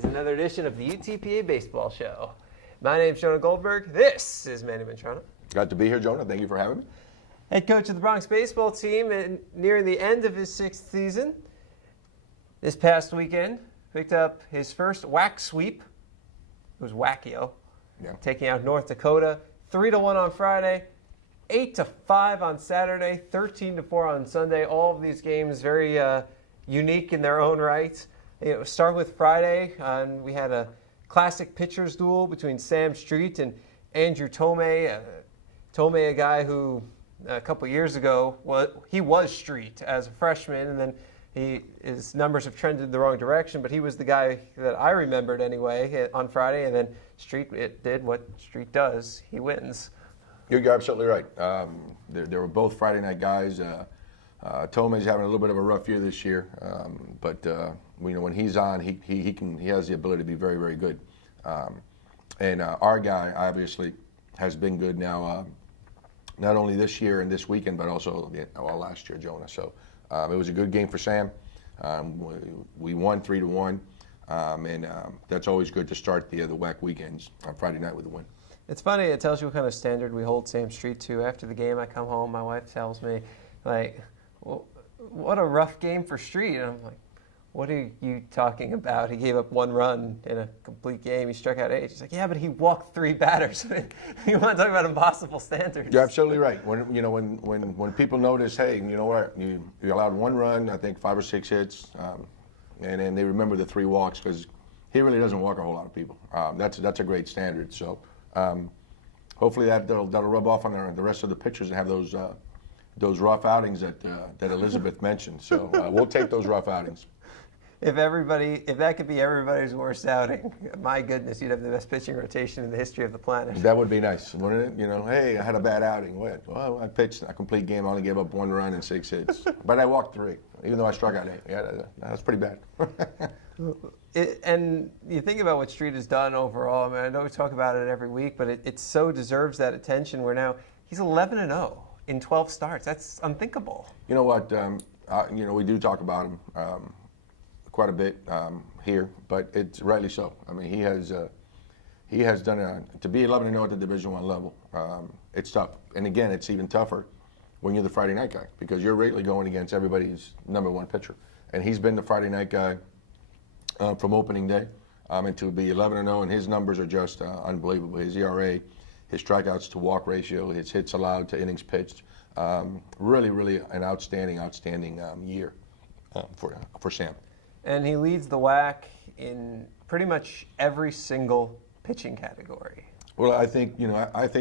is another edition of the UTPA Baseball Show. My name's Jonah Goldberg. This is Manny Mantrana. Glad to be here, Jonah. Thank you for having me. Head coach of the Bronx baseball team and nearing the end of his 6th season. This past weekend, picked up his first WAC sweep. It was wackio. Yeah. Taking out North Dakota, 3-1 on Friday, 8-5 on Saturday, 13-4 on Sunday. All of these games very unique in their own right. Start with Friday, and we had a classic pitchers duel between Sam Street and Andrew Tomei. Tomei, a guy who a couple years ago was Street as a freshman, and then his numbers have trended the wrong direction. But he was the guy that I remembered anyway on Friday, and then Street did what Street does. He wins. You're absolutely right. They were both Friday night guys. Tomei's having a little bit of a rough year this year, but when he's on, he has the ability to be very, very good. And our guy obviously has been good now, not only this year and this weekend, but also last year, Jonah. So it was a good game for Sam. We won 3-1, and that's always good to start the WAC weekends on Friday night with a win. It's funny. It tells you what kind of standard we hold Sam Street to. After the game, I come home. My wife tells me, like, well, what a rough game for Street. And I'm like, what are you talking about? He gave up 1 run in a complete game. He struck out 8. She's like, yeah, but he walked 3 batters. You want to talk about impossible standards? You're absolutely right. When people notice, hey, you know what, you allowed 1 run, I think 5 or 6 hits, and then they remember the 3 walks because he really doesn't walk a whole lot of people. That's a great standard. So hopefully that'll rub off on the rest of the pitchers and have those rough outings that Elizabeth mentioned. So we'll take those rough outings. If that could be everybody's worst outing, my goodness, you'd have the best pitching rotation in the history of the planet. That would be nice, wouldn't it? Hey, I had a bad outing. What? Well, I pitched a complete game. I only gave up 1 run and 6 hits, but I walked 3, even though I struck out 8. Yeah, that's pretty bad. And you think about what Street has done overall. I mean, I know we talk about it every week, but it so deserves that attention. Where now he's 11-0 in 12 starts. That's unthinkable. You know what? We do talk about him quite a bit here, but it's rightly so. I mean, he has done to be 11-0 at the Division I level. It's tough, and again, it's even tougher when you're the Friday night guy because you're really going against everybody's #1 pitcher, and he's been the Friday night guy from opening day, and to be 11-0, and his numbers are just unbelievable. His ERA, his strikeouts to walk ratio, his hits allowed to innings pitched, really an outstanding year for Sam. And he leads the WAC in pretty much every single pitching category. Well, I think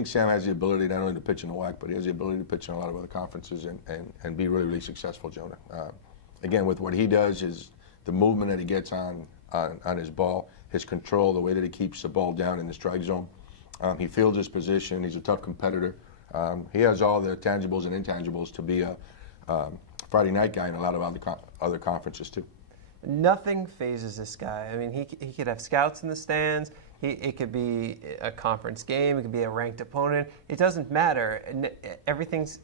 Sam has the ability not only to pitch in the WAC, but he has the ability to pitch in a lot of other conferences and be really successful, Jonah. Again, with what he does, the movement that he gets on his ball, his control, the way that he keeps the ball down in the strike zone. He fields his position. He's a tough competitor. He has all the tangibles and intangibles to be a Friday night guy in a lot of other conferences too. Nothing phases this guy. I mean, he could have scouts in the stands. It could be a conference game. It could be a ranked opponent. It doesn't matter.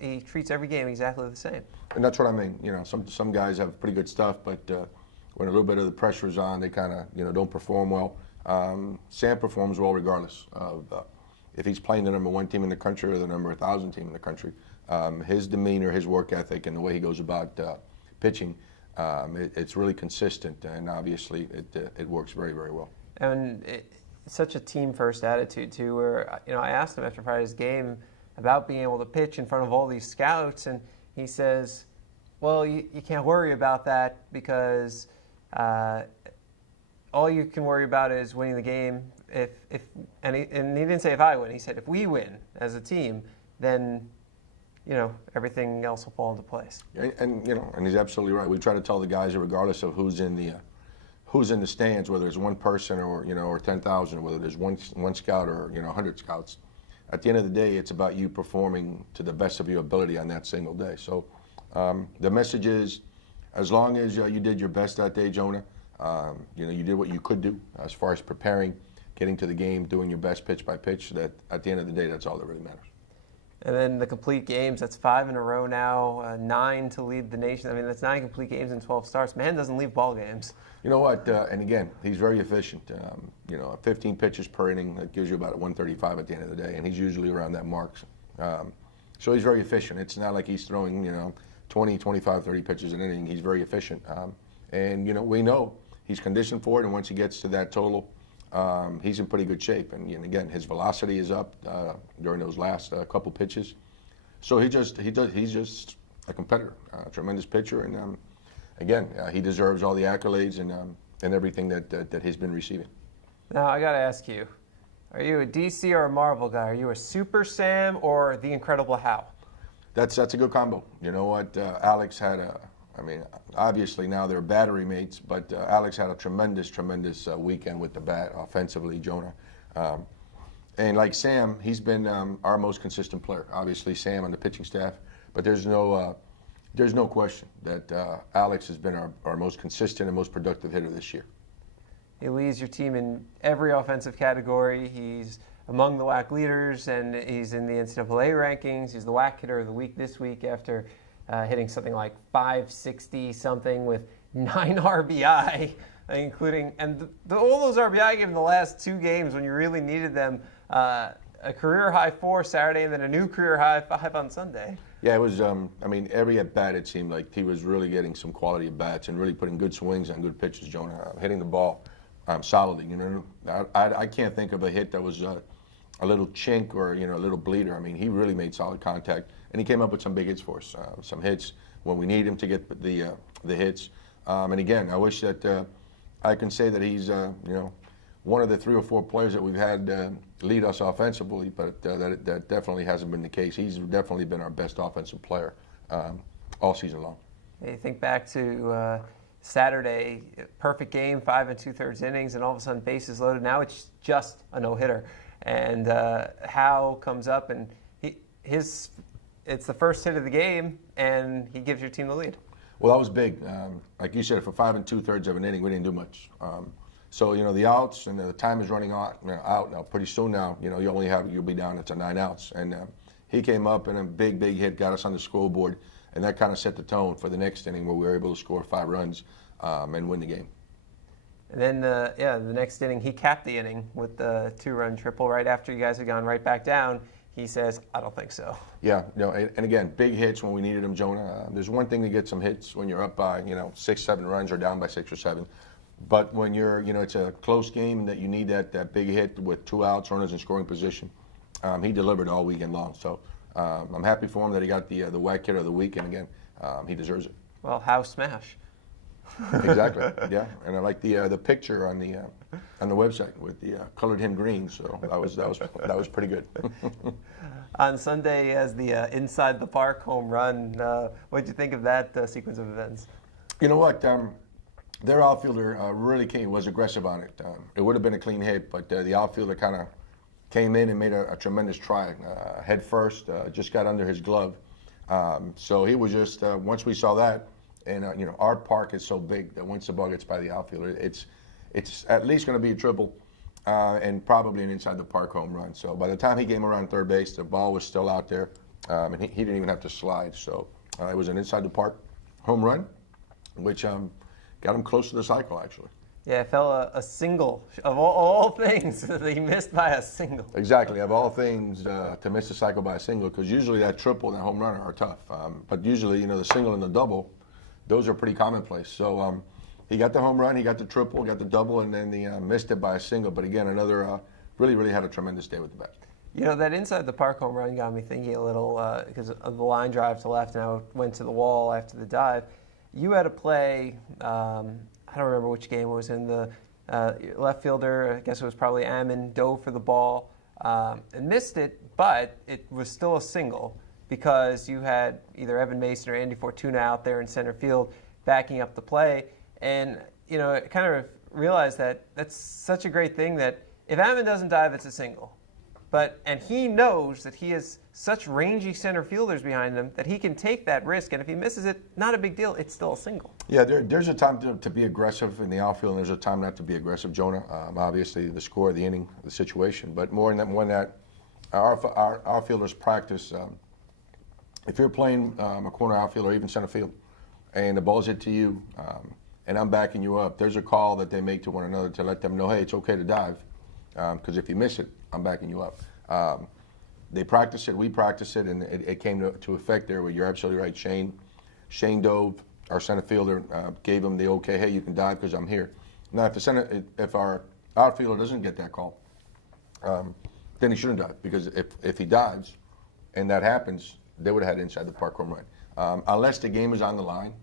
He treats every game exactly the same. And that's what I mean. Some guys have pretty good stuff, but when a little bit of the pressure is on, they kind of don't perform well. Sam performs well regardless of if he's playing the #1 team in the country or the number 1,000 team in the country. His demeanor, his work ethic, and the way he goes about pitching. It's really consistent, and obviously it works very well. And it's such a team-first attitude too. Where I asked him after Friday's game about being able to pitch in front of all these scouts, and he says, "Well, you can't worry about that because all you can worry about is winning the game. And he didn't say if I win. He said if we win as a team, then." Everything else will fall into place. And he's absolutely right. We try to tell the guys, regardless of who's in the stands, whether it's one person or 10,000, whether there's one scout or 100 scouts. At the end of the day, it's about you performing to the best of your ability on that single day. So the message is, as long as you did your best that day, Jonah, you did what you could do as far as preparing, getting to the game, doing your best pitch by pitch. That at the end of the day, that's all that really matters. And then the complete games, that's 5 in a row now, 9 to lead the nation. I mean, that's 9 complete games in 12 starts. Man doesn't leave ball games. You know what? And again, he's very efficient. 15 pitches per inning, that gives you about 135 at the end of the day, and he's usually around that mark. So he's very efficient. It's not like he's throwing, 20, 25, 30 pitches an inning. He's very efficient. And we know he's conditioned for it, and once he gets to that total, he's in pretty good shape. And again, his velocity is up during those last couple pitches. So he's just a competitor, a tremendous pitcher, and again, he deserves all the accolades and everything that he's been receiving. Now I got to ask you, are you a DC or a Marvel guy? Are you a Super Sam or the Incredible Hal? That's a good combo. You know what? Alex had obviously now they're battery mates, but Alex had a tremendous weekend with the bat offensively, Jonah. And like Sam, he's been our most consistent player. Obviously, Sam on the pitching staff, but there's no question that Alex has been our most consistent and most productive hitter this year. He leads your team in every offensive category. He's among the WAC leaders, and he's in the NCAA rankings. He's the WAC hitter of the week this week after hitting something like 560 something with 9 RBI, including all those RBI gave him the last 2 games when you really needed them. A career high 4 Saturday, and then a new career high 5 on Sunday. Yeah, it was. Every at bat it seemed like he was really getting some quality at bats and really putting good swings on good pitches. Jonah hitting the ball solidly. I can't think of a hit that was a little chink or a little bleeder. I mean, he really made solid contact, and he came up with some big hits for us. Some hits when we need him to get the hits. And again, I wish that I can say that he's one of the 3 or 4 players that we've had lead us offensively, but that definitely hasn't been the case. He's definitely been our best offensive player all season long. You think back to Saturday, perfect game, 5 2/3 innings, and all of a sudden bases loaded. Now it's just a no-hitter. And Hal comes up, and it's the first hit of the game, and he gives your team the lead. Well, that was big. Like you said, for 5 2/3 of an inning, we didn't do much. So the outs and the time is running out now. Pretty soon now, you'll be down to 9 outs, and he came up and a big hit got us on the scoreboard, and that kind of set the tone for the next inning where we were able to score 5 runs and win the game. And then the next inning he capped the inning with the 2-run triple right after you guys had gone right back down. He says, "I don't think so." Yeah, and again, big hits when we needed them, Jonah. There's one thing to get some hits when you're up by 6, 7 runs or down by 6 or 7. But when you're, it's a close game that you need that big hit with 2 outs, runners in scoring position, he delivered all weekend long. So I'm happy for him that he got the WAC hitter of the week, and again, he deserves it. Well, house smash. Exactly. Yeah, and I like the picture on the website with the colored him green. So that was pretty good. On Sunday, as the inside the park home run, what did you think of that sequence of events? You know what? Their outfielder really was aggressive on it. It would have been a clean hit, but the outfielder kind of came in and made a tremendous try. Head first, just got under his glove. So he was just, once we saw that, and our park is so big that once the ball gets by the outfielder, it's at least going to be a triple and probably an inside the park home run. So by the time he came around third base, the ball was still out there, and he didn't even have to slide. So it was an inside the park home run, which got him close to the cycle, actually. Yeah, it fell a single of all things that he missed by a single. Exactly, of all things to miss the cycle by a single, because usually that triple and that home run are tough. But usually, the single and the double, those are pretty commonplace. So he got the home run, he got the triple, got the double, and then he missed it by a single. But again, another really had a tremendous day with the bat. That inside the park home run got me thinking a little because of the line drive to left, and I went to the wall after the dive. You had a play, I don't remember which game it was in, the left fielder, I guess it was probably Ammon, dove for the ball and missed it, but it was still a single because you had either Evan Mason or Andy Fortuna out there in center field backing up the play. And, I kind of realized that that's such a great thing that if Ammon doesn't dive, it's a single. And he knows that he has such rangy center fielders behind him that he can take that risk, and if he misses it, not a big deal, it's still a single. Yeah, there's a time to be aggressive in the outfield, and there's a time not to be aggressive, Jonah. Obviously, the score, the inning, the situation, but more than that, our outfielders practice. If you're playing a corner outfield or even center field, and the ball's hit to you, and I'm backing you up, there's a call that they make to one another to let them know, hey, it's okay to dive, because if you miss it, I'm backing you up. They practice it, we practice it, and it came to effect there where you're absolutely right. Shane dove, our center fielder, gave him the okay, hey, you can dive because I'm here. Now, if our outfielder doesn't get that call, then he shouldn't dive, because if he dives and that happens, they would have had inside the park home run. Unless the game is on the line,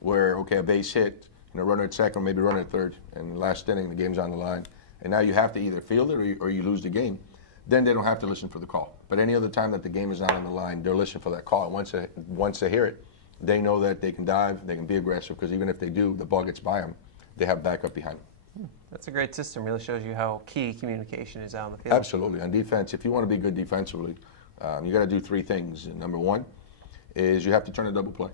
where, okay, a base hit, runner at second, maybe runner at third, and last inning, the game's on the line, and now you have to either field it or you lose the game, then they don't have to listen for the call. But any other time that the game is not on the line, they're listening for that call. And once they hear it, they know that they can dive, they can be aggressive, because even if they do, the ball gets by them, they have backup behind them. That's a great system. Really shows you how key communication is out on the field. Absolutely. On defense, if you want to be good defensively, you got to do three things. And number one is you have to turn a double play.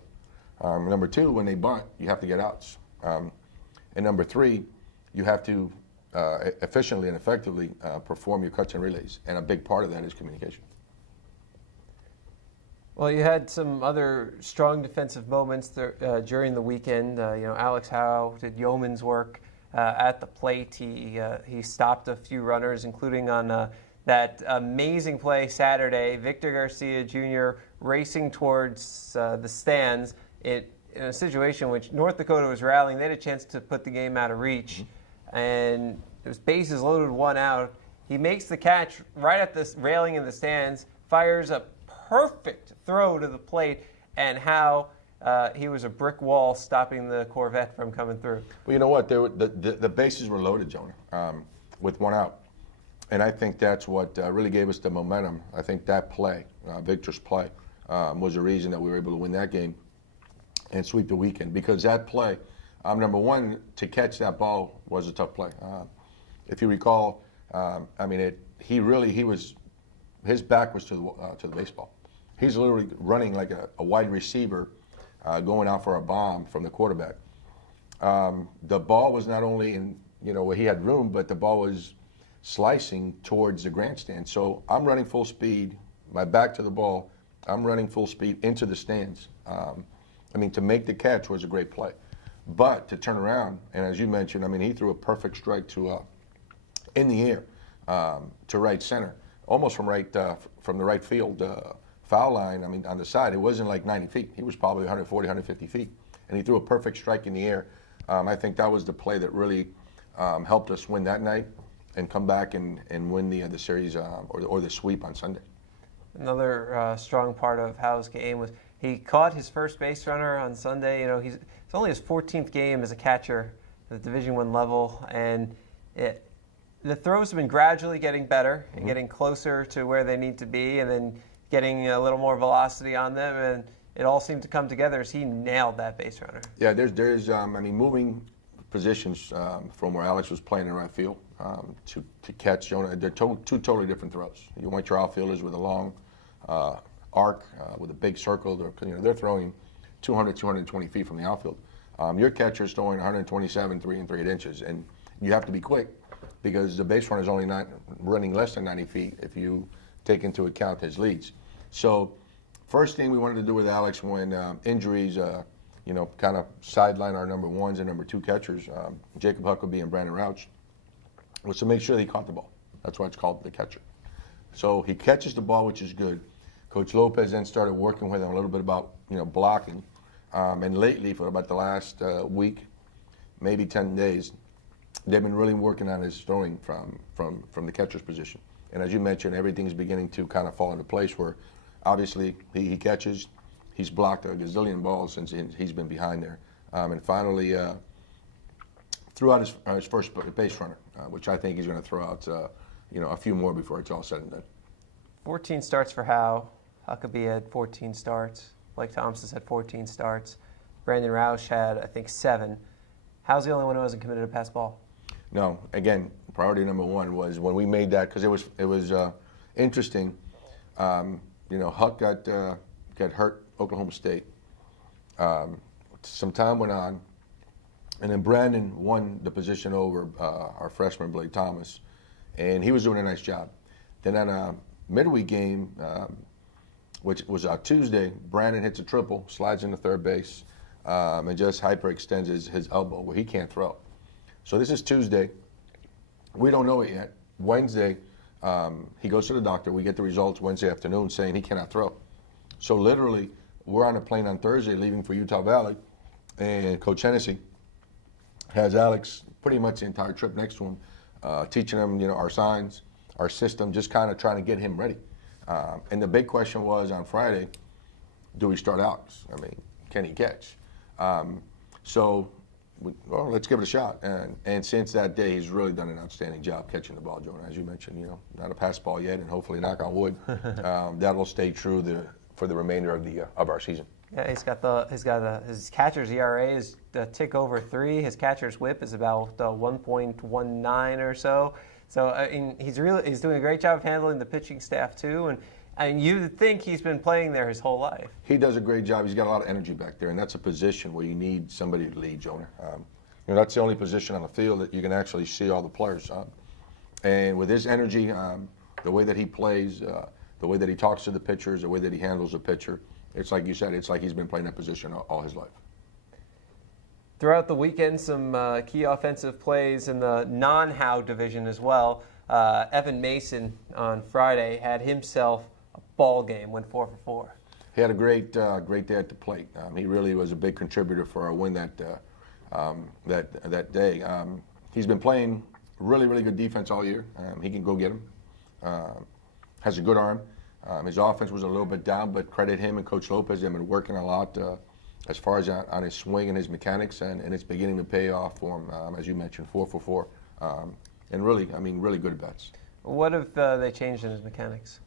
Number two, when they bunt, you have to get outs. And number three, you have to efficiently and effectively perform your cuts and relays. And a big part of that is communication. Well, you had some other strong defensive moments during the weekend. Alex Howe did yeoman's work at the plate. He stopped a few runners, including on that amazing play Saturday. Victor Garcia Jr. racing towards the stands in a situation in which North Dakota was rallying. They had a chance to put the game out of reach, and it was bases loaded, one out. He makes the catch right at the railing in the stands, fires a perfect throw to the plate, and how he was a brick wall stopping the Corvette from coming through. Well, you know what? The bases were loaded, Jonah, with one out. And I think that's what really gave us the momentum. I think that play, Victor's play, was the reason that we were able to win that game and sweep the weekend. Because that play, number one, to catch that ball was a tough play. If you recall, his back was to the baseball. He's literally running like a wide receiver, going out for a bomb from the quarterback. The ball was not only in, where he had room, but the ball was slicing towards the grandstand. So I'm running full speed, my back to the ball. I'm running full speed into the stands. To make the catch was a great play. But to turn around, and as you mentioned, he threw a perfect strike to in the air to right center, almost from the right field foul line. On the side, it wasn't like 90 feet. He was probably 140, 150 feet. And he threw a perfect strike in the air. I think that was the play that really helped us win that night and come back and win the series or the sweep on Sunday. Another strong part of Howe's game was he caught his first base runner on Sunday. It's only his 14th game as a catcher at the Division I level, and the throws have been gradually getting better and getting closer to where they need to be, and then getting a little more velocity on them, and it all seemed to come together as he nailed that base runner. Yeah, there's moving positions from where Alex was playing in right field to catch Jonah. They're two totally different throws. You want your outfielders with a long arc, with a big circle. They're throwing 200, 220 feet from the outfield. Your catcher's throwing 127, 3 3/8 inches, and you have to be quick because the base runner is only not running less than 90 feet if you take into account his leads. So first thing we wanted to do with Alex when injuries, kind of sideline our number ones and number two catchers, Jacob Huckabee and Brandon Rauch, was to make sure that he caught the ball. That's why it's called the catcher. So he catches the ball, which is good. Coach Lopez then started working with him a little bit about, blocking. And lately, for about the last week, maybe 10 days, they've been really working on his throwing from the catcher's position. And as you mentioned, everything's beginning to kind of fall into place where obviously he catches, he's blocked a gazillion balls since he's been behind there. And finally threw out his first base runner, which I think he's going to throw out a few more before it's all said and done. 14 starts for Howe. Huckabee had 14 starts. Blake Thompson had 14 starts. Brandon Rauch had, I think, 7. Howe's the only one who hasn't committed a pass ball? No. Again, priority number one was when we made that, because it was interesting. Huck got hurt, Oklahoma State. Some time went on, and then Brandon won the position over our freshman Blake Thomas, and he was doing a nice job. Then on midweek game, which was Tuesday, Brandon hits a triple, slides into third base, and just hyperextends his elbow where he can't throw. So this is Tuesday. We don't know it yet. Wednesday, he goes to the doctor. We get the results Wednesday afternoon saying he cannot throw. So literally, we're on a plane on Thursday leaving for Utah Valley, and Coach Hennessy has Alex pretty much the entire trip next to him, teaching him, our signs, our system, just kind of trying to get him ready. And the big question was on Friday, do we start Alex? I mean, can he catch? Well, let's give it a shot. And since that day, he's really done an outstanding job catching the ball, Jonah. As you mentioned, not a pass ball yet, and hopefully, knock on wood, that will stay true for the remainder of our season. Yeah, his catcher's ERA is a tick over 3. His catcher's WHIP is about 1.19 or so. So he's doing a great job of handling the pitching staff too. And you'd think he's been playing there his whole life. He does a great job. He's got a lot of energy back there, and that's a position where you need somebody to lead, Jonah. That's the only position on the field that you can actually see all the players. And with his energy, the way that he plays, the way that he talks to the pitchers, the way that he handles the pitcher, it's like you said, it's like he's been playing that position all his life. Throughout the weekend, some key offensive plays in the non-Howe division as well. Evan Mason on Friday had himself a ball game, went 4 for 4. He had a great day at the plate. He really was a big contributor for our win that day. He's been playing really, really good defense all year. He can go get him. Has a good arm. His offense was a little bit down, but credit him and Coach Lopez. They've been working a lot as far as on his swing and his mechanics, and it's beginning to pay off for him, as you mentioned, 4 for 4. And really good at bats. What have they changed in his mechanics?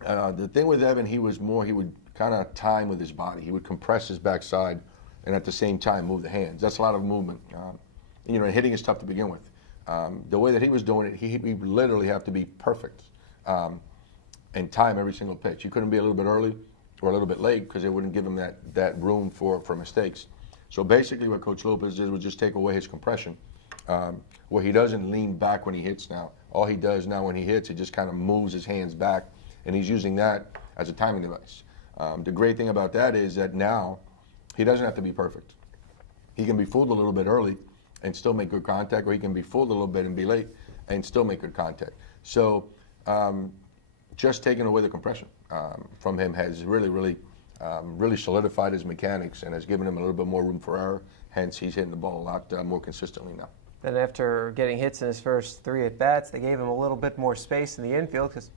The thing with Evan, he would kind of time with his body. He would compress his backside and at the same time move the hands. That's a lot of movement. Hitting is tough to begin with. The way that he was doing it, he literally have to be perfect and time every single pitch. He couldn't be a little bit early or a little bit late because it wouldn't give him that room for mistakes. So basically what Coach Lopez did was just take away his compression, where he doesn't lean back when he hits now. All he does now when he hits, he just kind of moves his hands back, and he's using that as a timing device. The great thing about that is that now he doesn't have to be perfect. He can be fooled a little bit early and still make good contact, or he can be fooled a little bit and be late and still make good contact. So just taking away the compression from him has really solidified his mechanics and has given him a little bit more room for error. Hence, he's hitting the ball a lot more consistently now. Then after getting hits in his first 3 at-bats, they gave him a little bit more space in the infield because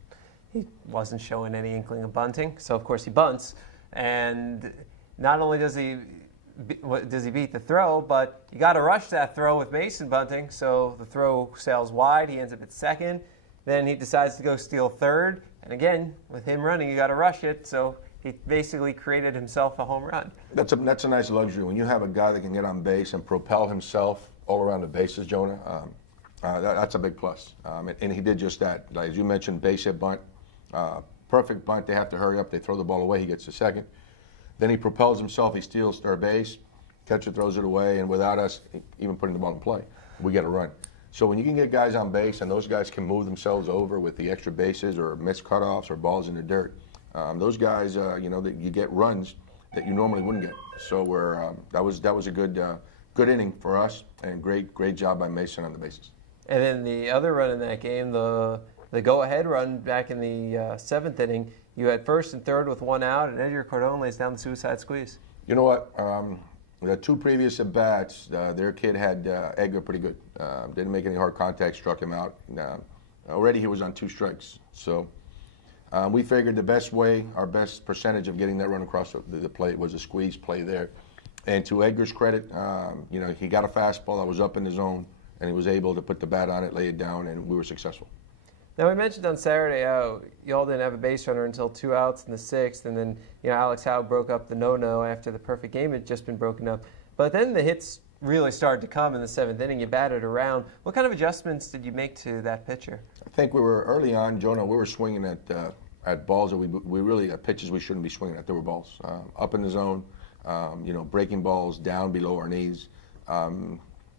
he wasn't showing any inkling of bunting. So, of course, he bunts. And not only does he beat the throw, but you got to rush that throw with Mason bunting. So the throw sails wide. He ends up at second. Then he decides to go steal third. And again, with him running, you got to rush it. So he basically created himself a home run. That's a nice luxury. When you have a guy that can get on base and propel himself all around the bases, Jonah, that's a big plus. And he did just that. Like, as you mentioned, base hit bunt. Perfect bunt. They have to hurry up. They throw the ball away. He gets to second. Then he propels himself. He steals third base. Catcher throws it away. And without us even putting the ball in play, we get a run. So when you can get guys on base and those guys can move themselves over with the extra bases or missed cutoffs or balls in the dirt, those guys, you get runs that you normally wouldn't get. So that was a good inning for us, and great job by Mason on the bases. And then the other run in that game, the go-ahead run back in the 7th inning, you had first and third with 1 out, and Edgar Cordon lays down the suicide squeeze. You know what? The 2 previous at-bats, their kid had Edgar pretty good. Didn't make any hard contact, struck him out. Already he was on 2 strikes. So we figured the best way, our best percentage of getting that run across the plate was a squeeze play there. And to Edgar's credit, he got a fastball that was up in the zone, and he was able to put the bat on it, lay it down, and we were successful. Now, we mentioned on Saturday how y'all didn't have a base runner until 2 outs in the 6th, and then Alex Howe broke up the no-no after the perfect game had just been broken up. But then the hits really started to come in the 7th inning. You batted around. What kind of adjustments did you make to that pitcher? I think we were early on, Jonah. We were swinging at balls that we really at pitches we shouldn't be swinging at. There were balls up in the zone, breaking balls down below our knees.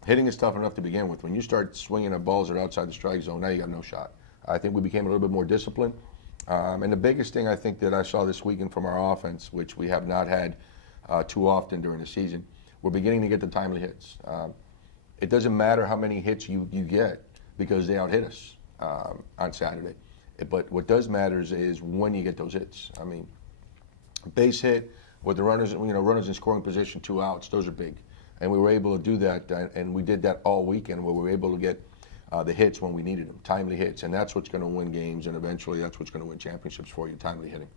Hitting is tough enough to begin with. When you start swinging at balls that are outside the strike zone, now you got no shot. I think we became a little bit more disciplined, And the biggest thing I think that I saw this weekend from our offense, which we have not had too often during the season, we're beginning to get the timely hits. It doesn't matter how many hits you get because they out-hit us on Saturday. But what does matter is when you get those hits. I mean, base hit with the runners, runners in scoring position, 2 outs, those are big. And we were able to do that, and we did that all weekend where we were able to get the hits when we needed them, timely hits. And that's what's going to win games, and eventually that's what's going to win championships for you, timely hitting.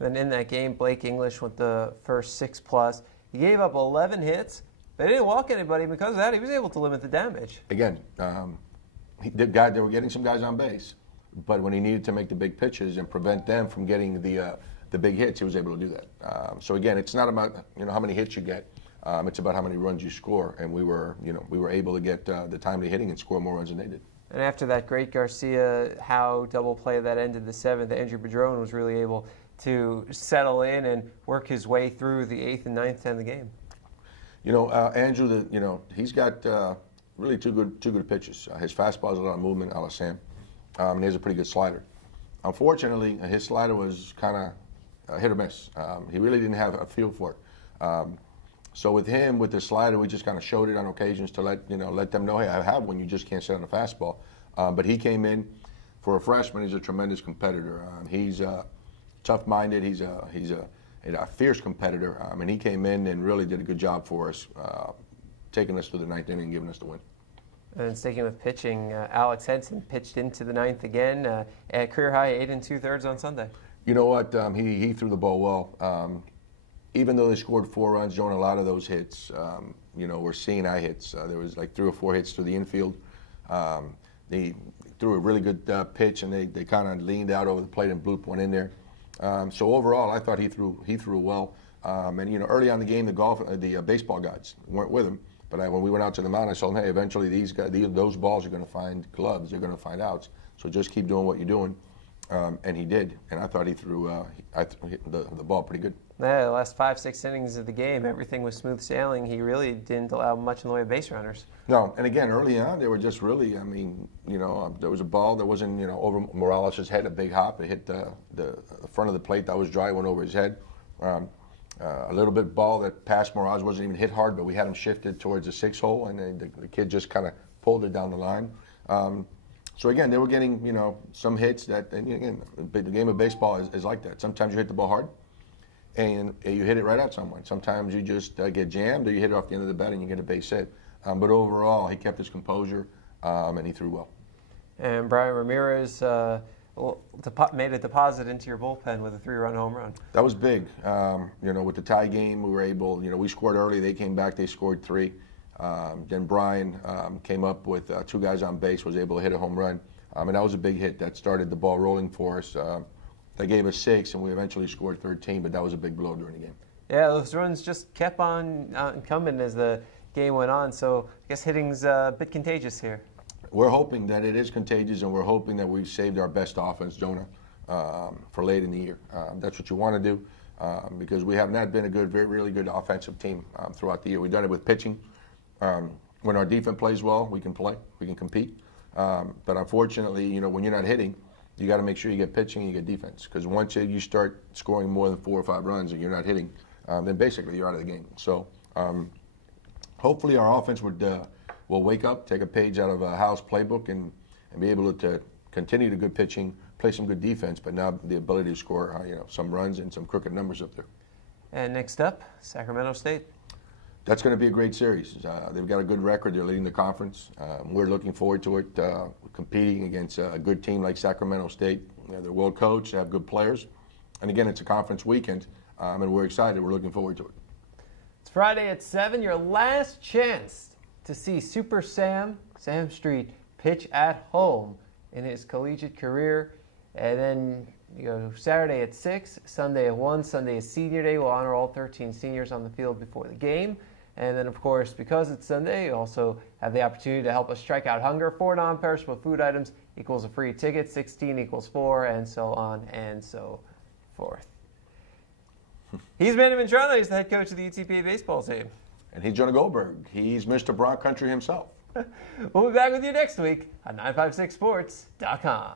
And in that game, Blake English with the first 6+. He gave up 11 hits. They didn't walk anybody. Because of that, he was able to limit the damage. Again, they were getting some guys on base, but when he needed to make the big pitches and prevent them from getting the big hits, he was able to do that. So again, it's not about how many hits you get. It's about how many runs you score, and we were able to get the timely hitting and score more runs than they did. And after that great Garcia-Howe double play that ended the 7th, Andrew Padron was really able to settle in and work his way through the 8th and 9th to end the game. Andrew, he's got really two good pitches. His fastball has a lot of movement, a la Sam, and he has a pretty good slider. Unfortunately, his slider was kind of hit or miss. He really didn't have a feel for it. So with him, with the slider, we just kind of showed it on occasions to let them know, hey, I have one. You just can't sit on a fastball. But he came in for a freshman. He's a tremendous competitor. He's tough-minded. He's a fierce competitor. And he came in and really did a good job for us, taking us to the 9th inning and giving us the win. And sticking with pitching, Alex Henson pitched into the 9th again at career high 8 2/3 on Sunday. You know what? He threw the ball well. Even though they scored 4 runs, Jonah, a lot of those hits, were seeing-eye hits. There was like 3 or 4 hits through the infield. They threw a really good pitch, and they kind of leaned out over the plate and blooped one in there. So overall, I thought he threw well. And early on in the game, the baseball guys weren't with him. But when we went out to the mound, I told them, hey, eventually those balls are going to find gloves. They're going to find outs. So just keep doing what you're doing. And he did. And I thought he threw the ball pretty good. Yeah, the last 5-6 innings of the game, everything was smooth sailing. He really didn't allow much in the way of base runners. No, and again, early on, they were just really, there was a ball that wasn't, over Morales' head, a big hop. It hit the front of the plate that was dry, went over his head. A little bit ball that passed Morales, wasn't even hit hard, but we had him shifted towards the 6 hole, and the kid just kind of pulled it down the line. So again, they were getting, some hits that, and again, the game of baseball is like that. Sometimes you hit the ball hard, and you hit it right at someone. Sometimes you just get jammed, or you hit it off the end of the bat and you get a base hit. But overall, he kept his composure, and he threw well. And Brian Ramirez made a deposit into your bullpen with a 3-run home run. That was big. With the tie game, we were able, we scored early. They came back, they scored 3. Then Brian came up with 2 guys on base, was able to hit a home run. And that was a big hit. That started the ball rolling for us. They gave us 6, and we eventually scored 13, but that was a big blow during the game. Yeah, those runs just kept on coming as the game went on, so I guess hitting's a bit contagious here. We're hoping that it is contagious, and we're hoping that we've saved our best offense, Jonah, for late in the year. That's what you want to do, because we have not been a really good offensive team throughout the year. We've done it with pitching. When our defense plays well, we can play, we can compete. But unfortunately, when you're not hitting, you got to make sure you get pitching and you get defense. Because once you start scoring more than 4 or 5 runs and you're not hitting, then basically you're out of the game. So hopefully our offense will wake up, take a page out of Howe's playbook, and be able to continue the good pitching, play some good defense, but now the ability to score some runs and some crooked numbers up there. And next up, Sacramento State. That's going to be a great series. They've got a good record. They're leading the conference. We're looking forward to it, competing against a good team like Sacramento State. They're well coached, they have good players. And again, it's a conference weekend, and we're excited. We're looking forward to it. It's Friday at 7, your last chance to see Super Sam Street, pitch at home in his collegiate career. And then Saturday at 6, Sunday at 1. Sunday is senior day. We'll honor all 13 seniors on the field before the game. And then, of course, because it's Sunday, you also have the opportunity to help us strike out hunger. 4 non-perishable food items equals a free ticket. 16 equals 4, and so on and so forth. He's Manny Mantrana. He's the head coach of the UTPA baseball team. And he's Jonah Goldberg. He's Mr. Bronx Country himself. We'll be back with you next week on 956sports.com.